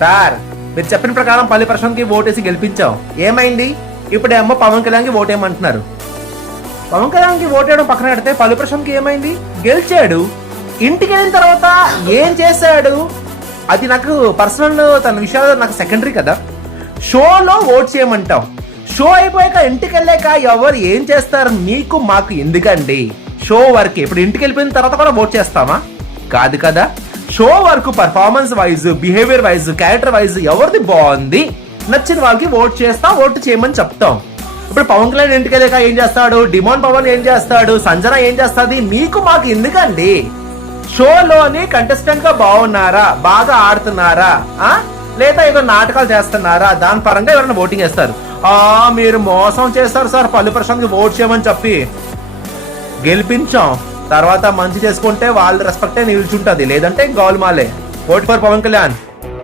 Sir మీరు చెప్పిన ప్రకారం పల్లి ప్రశాంత్ కి ఓటేసి గెలిపించాం, ఏమైంది? ఇప్పుడేమో పవన్ కళ్యాణ్ కి ఓటేయమంటున్నారు. పవన్ కళ్యాణ్ కి ఓటేయడం పక్కన పెడితే పల్లి ప్రశాంత్ కి ఏమైంది? గెలిచాడు. ఇంటికి వెళ్ళిన తర్వాత ఏం చేశాడు అది నాకు పర్సనల్, తన విషయాలు నాకు సెకండరీ కదా. షోలో ఓట్ చేయమంటాం, షో అయిపోయాక ఇంటికి వెళ్ళాక ఎవరు ఏం చేస్తారు మీకు మాకు ఎందుకండి? షో వర్క్ ఇప్పుడు ఇంటికి వెళ్ళిపోయిన తర్వాత కూడా ఓట్ చేస్తామా? కాదు కదా. Show work performance wise, behaviour wise, character wise ఎవరిది బాగుంది నచ్చిన వాళ్ళకి ఓట్ చేస్తా, ఓట్ చేయమని చెప్తాం. ఇప్పుడు పవన్ కళ్యాణ్ ఇంటికి వెళ్ళాక ఏం చేస్తాడు, డిమాండ్ పవన్ ఏం చేస్తాడు, సంజన ఏం చేస్తుంది మీకు మాకు ఎందుకండి? షోలోని కంటెస్టెంట్ గా బాగున్నారా, బాగా ఆడుతున్నారా, లేదా ఏదో నాటకాలు చేస్తున్నారా, దాని పరంగా ఎవరైనా ఓటింగ్ వేస్తారు. మీరు మోసం చేస్తారు సార్ పల్లి ప్రశాంత్ కి ఓట్ చేయమని చెప్పి గెలిపించాం. తర్వాత మంచి చేసుకుంటే వాళ్ళ రెస్పెక్టే నిల్చుంటది, లేదంటే గోల్మాలే. Vote for Pawan Kalyan.